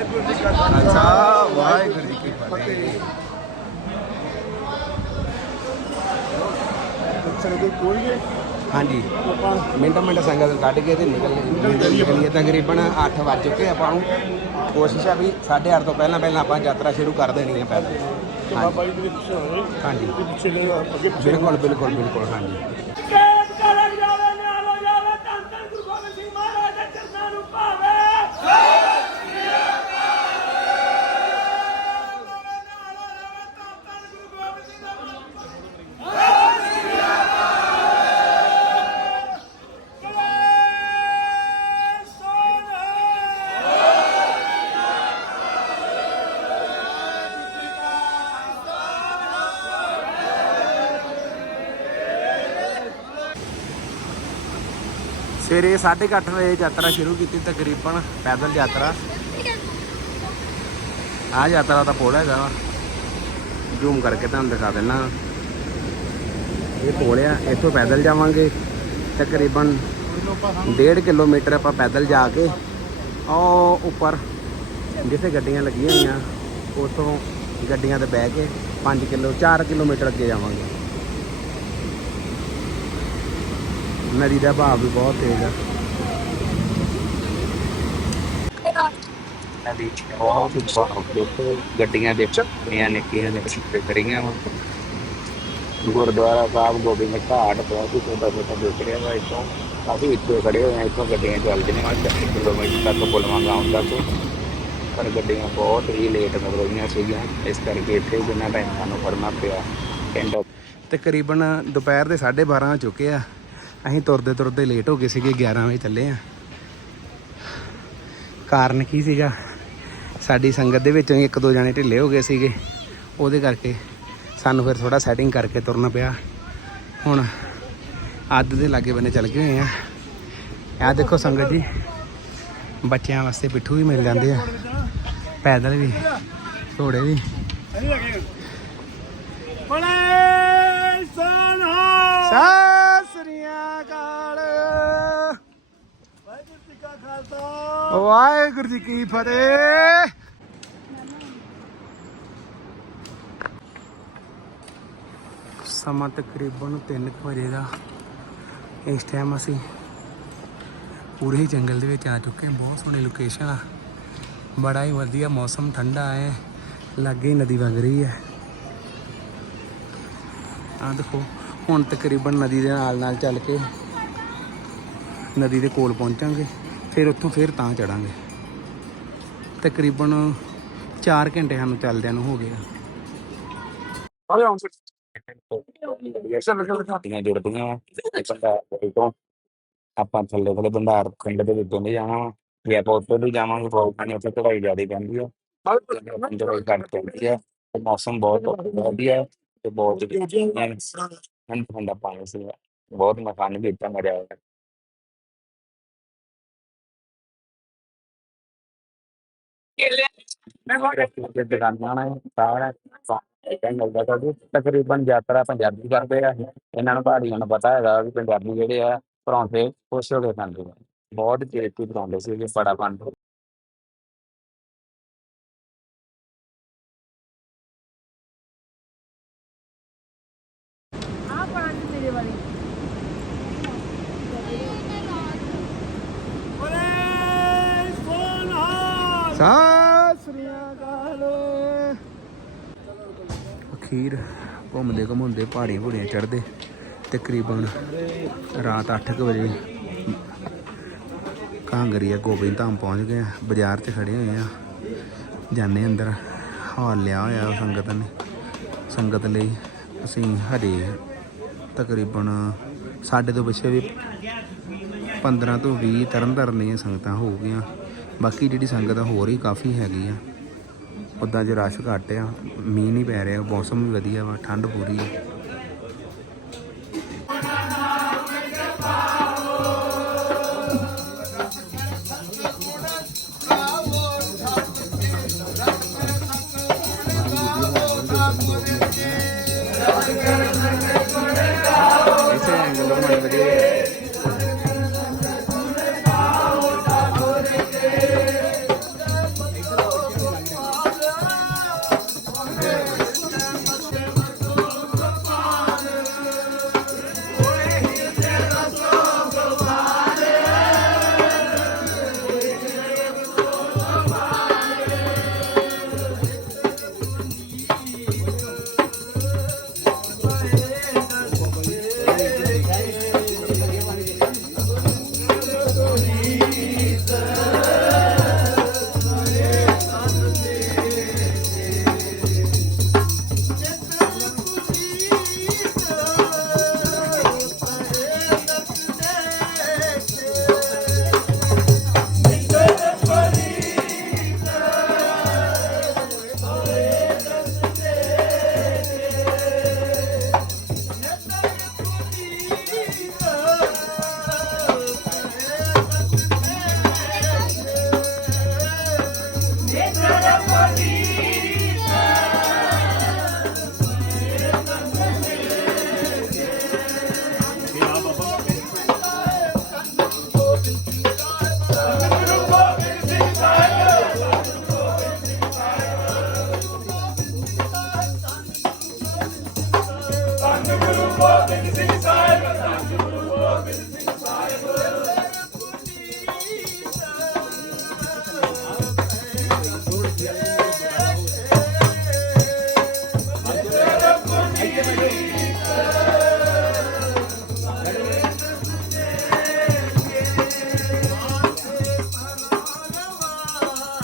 ਵਾਹਿਗੁਰੂ ਜੀ ਕਾ ਖਾਲਸਾ। ਵਾਹਿਗੁਰੂ ਜੀ ਕੀ ਫਤਿਹ। ਸੰਗਤ ਕੋਲੀਏ ਹਾਂਜੀ। ਆਪਾਂ ਮਿੰਟ ਮਿੰਟ ਸੰਗਤ ਕੱਢ ਕੇ ਤੇ ਨਿਕਲ ਨਿਕਲੀਏ ਤਕਰੀਬਨ 8 ਵੱਜ ਚੁੱਕੇ ਆਪਾਂ ਨੂੰ। ਕੋਸ਼ਿਸ਼ ਆ ਵੀ 8:30 ਤੋਂ ਪਹਿਲਾਂ ਪਹਿਲਾਂ ਆਪਾਂ ਯਾਤਰਾ ਸ਼ੁਰੂ ਕਰ ਦੇਣੀ ਹੈ ਹੋਵੇ ਹਾਂਜੀ। ਬਿਲਕੁਲ ਬਿਲਕੁਲ ਬਿਲਕੁਲ ਹਾਂਜੀ। ਸਵੇਰੇ 8:30 ਵਜੇ ਯਾਤਰਾ ਸ਼ੁਰੂ ਕੀਤੀ, ਤਕਰੀਬਨ ਪੈਦਲ ਯਾਤਰਾ। ਆ ਯਾਤਰਾ ਦਾ ਪੁਲ ਹੈਗਾ ਵਾ। ਜ਼ੂਮ ਕਰਕੇ ਤੁਹਾਨੂੰ ਦਿਖਾ ਦਿੰਨਾ। ਇਹ ਪੁਲ ਆ, ਇੱਥੋਂ ਪੈਦਲ ਜਾਵਾਂਗੇ। ਤਕਰੀਬਨ 1.5 ਕਿਲੋਮੀਟਰ ਆਪਾਂ ਪੈਦਲ ਜਾ ਕੇ ਉਹ ਉੱਪਰ ਜਿੱਥੇ ਗੱਡੀਆਂ ਲੱਗੀਆਂ ਹੋਈਆਂ, ਉੱਥੋਂ ਗੱਡੀਆਂ ਤੇ ਬਹਿ ਕੇ 5 ਕਿਲੋ 4 ਕਿਲੋਮੀਟਰ ਅੱਗੇ ਜਾਵਾਂਗੇ। ਨਦੀ ਦਾ ਭਾਵ ਵੀ ਬਹੁਤ ਤੇਜ਼ ਆ। ਨਦੀ ਬਹੁਤ ਹੀ ਬਹੁਤ ਦੇਖੋ ਗੱਡੀਆਂ ਦੇ ਚੱਕੀਆਂ ਨਿੱਕੀਆਂ ਨੇ ਸਿੱਧੇ ਕਰੀਆਂ ਗੁਰਦੁਆਰਾ ਸਾਹਿਬ ਗੋਬਿੰਦ ਘਾਟ ਬਹੁਤ ਹੀ ਛੋਟਾ ਛੋਟਾ ਦਿਖ ਰਿਹਾ ਵਾ ਇੱਥੋਂ। ਕਾਫੀ ਇੱਥੇ ਖੜੇ ਹੋਏ ਆ ਇੱਥੋਂ ਗੱਡੀਆਂ ਚੱਲਦੀਆਂ ਨੇ ਅੱਜ ਕਿਲੋਮੀਟਰ ਤੱਕ ਪੁਲਵਾਂ ਗਾਉਂ ਤੱਕ। ਪਰ ਗੱਡੀਆਂ ਬਹੁਤ ਹੀ ਲੇਟ ਮਿਲ ਰਹੀਆਂ ਸੀਗੀਆਂ। ਇਸ ਕਰਕੇ ਇੱਥੇ ਜਿੰਨਾ ਟਾਈਮ ਸਾਨੂੰ ਫੜਨਾ ਪਿਆ ਪਿੰਡ ਤਕਰੀਬਨ ਦੁਪਹਿਰ ਦੇ 12:30 ਹੋ ਚੁੱਕੇ ਆ। ਅਸੀਂ ਤੁਰਦੇ ਤੁਰਦੇ ਲੇਟ ਹੋ ਗਏ ਸੀਗੇ 11 ਵਜੇ ਚੱਲੇ ਆ। ਕਾਰਨ ਕੀ ਸੀਗਾ? ਸਾਡੀ ਸੰਗਤ ਦੇ ਵਿੱਚੋਂ ਇੱਕ ਦੋ ਜਣੇ ਢਿੱਲੇ ਹੋ ਗਏ ਸੀਗੇ। ਉਹਦੇ ਕਰਕੇ ਸਾਨੂੰ ਫਿਰ ਥੋੜਾ ਸੈਟਿੰਗ ਕਰਕੇ ਤੁਰਨਾ ਪਿਆ। ਹੁਣ ਅੱਧ ਦੇ ਲਾਗੇ ਬੰਨੇ ਚੱਲ ਗਏ ਹੋਏ ਆ। ਆਹ ਦੇਖੋ ਸੰਗਤ ਜੀ ਬੱਚਿਆਂ ਵਾਸਤੇ ਪਿੱਠੂ ਵੀ ਮਿਲ ਜਾਂਦੇ ਆ। ਪੈਦਲ ਵੀ ਘੋੜੇ ਵੀ। ਬੜੇ ਸੋਨਾ ਸਤਿ ਸ੍ਰੀ ਅਕਾਲ ਵਾਹਿਗੁਰੂ ਜੀ ਕਾ ਖਾਲਸਾ ਵਾਹਿਗੁਰੂ ਜੀ ਕੀ ਫਤਿਹ। ਸਮਾਂ ਤਕਰੀਬਨ 3 ਵਜੇ ਦਾ। ਇਸ ਟਾਈਮ ਅਸੀਂ ਪੂਰੇ ਹੀ ਜੰਗਲ ਦੇ ਵਿੱਚ ਆ ਚੁੱਕੇ ਹਾਂ। ਬਹੁਤ ਸੋਹਣੀ ਲੋਕੇਸ਼ਨ ਆ। ਬੜਾ ਹੀ ਵਧੀਆ ਮੌਸਮ, ਠੰਡਾ ਹੈ। ਲਾਗੇ ਹੀ ਨਦੀ ਵਗ ਰਹੀ ਹੈ। ਆ ਦੇਖੋ, ਹੁਣ ਤਕਰੀਬਨ ਨਦੀ ਦੇ ਨਾਲ ਨਾਲ ਚੱਲ ਕੇ ਨਦੀ ਦੇ ਕੋਲ ਪਹੁੰਚਾਂਗੇ। ਫਿਰ ਉੱਥੋਂ ਫਿਰ ਤਾਂ ਚੜਾਂਗੇ। ਤਕਰੀਬਨ 4 ਘੰਟੇ ਸਾਨੂੰ ਚੱਲਦਿਆਂ ਨੂੰ ਹੋ ਗਏ ਆ ਦੀਆਂ ਜੁੜਦੀਆਂ ਵਾ। ਭੰਡਾਰ ਤੋਂ ਆਪਾਂ ਥੱਲੇ ਥੱਲੇ ਭੰਡਾਰ ਪਿੰਡ ਦੇ ਵਿੱਚੋਂ ਨਹੀਂ ਜਾਣਾ ਵਾ। ਜੇ ਆਪਾਂ ਉੱਤੇ ਵੀ ਜਾਵਾਂਗੇ ਫੌਜਾਂ ਨੇ ਉੱਥੇ ਚੜਾਈ ਜ਼ਿਆਦਾ ਪੈਂਦੀ ਆ। ਚੜਾਈ ਘੱਟ ਪੈਂਦੀ ਆ। ਤੇ ਮੌਸਮ ਬਹੁਤ ਵਧੀਆ ਤੇ ਬਹੁਤ ਠੰਡਾ ਠੰਡਾ ਪਾਣੀ ਸੀ। ਬਹੁਤ ਮਕਾਨ ਵੀ ਇੱਦਾਂ ਮਰਿਆ ਹੋਇਆ। ਦੁਕਾਨਾਂ ਨੇ ਸਾਰਾ ਇਹ ਮਿਲਦਾ ਤਾਂ ਤਕਰੀਬਨ ਯਾਤਰਾ ਪੰਜਾਬੀ ਕਰਦੇ ਆ। ਇਹਨਾਂ ਨੂੰ ਪਹਾੜੀਆਂ ਨੂੰ ਪਤਾ ਹੈਗਾ ਵੀ ਪੰਜਾਬੀ ਜਿਹੜੇ ਆ ਪਰੌਂਠੇ ਖੁਸ਼ ਹੋ ਕੇ ਖਾਂਦੇ ਆ। ਬਹੁਤ ਟੇਸਟੀ ਪਰੌਂਠੇ ਸੀਗੇ ਕਿ ਬੜਾ ਪੰਡ ਆ ਪਾਣੀ ਮੇਰੇ ਵਾਲੀ ਬੜੇ ਸੋਨਾ ਸਤਿ ਸ੍ਰੀ ਅਕਾਲ ਅਖੀਰ ਘੁੰਮਦੇ ਘੁੰਮਦੇ ਪਹਾੜੀਆਂ ਪਹਾੜੀਆਂ ਚੜ੍ਹਦੇ। ਤਕਰੀਬਨ ਰਾਤ 8:00 ਵਜੇ ਕਾਂਗਰੀਆ ਗੋਬਿੰਦ ਧਾਮ ਪਹੁੰਚ ਗਏ ਆ। ਬਾਜ਼ਾਰ 'ਚ ਖੜੇ ਹੋਏ ਆ। ਜਾਣੇ ਅੰਦਰ, ਹਾਲ ਲਿਆ ਹੋਇਆ ਸੰਗਤ ਨੇ। ਸੰਗਤ ਲਈ ਅਸੀਂ ਹਰੇ ਤਕਰੀਬਨ ਸਾਡੇ ਤੋਂ ਪਿੱਛੇ ਵੀ 15 ਤੋਂ 20 ਤਰਨ ਤਾਰਨ ਦੀਆਂ ਸੰਗਤਾਂ ਹੋ ਗਈਆਂ। ਬਾਕੀ ਜਿਹੜੀ ਸੰਗਤ ਆ, ਹੋਰ ਹੀ ਕਾਫੀ ਹੈਗੀ ਆ। ਉੱਦਾਂ ਜੇ ਰਸ਼ ਘੱਟ ਆ, ਮੀਂਹ ਨਹੀਂ ਪੈ ਰਿਹਾ, ਮੌਸਮ ਵੀ ਵਧੀਆ ਵਾ, ਠੰਡ ਪੂਰੀ ਆ।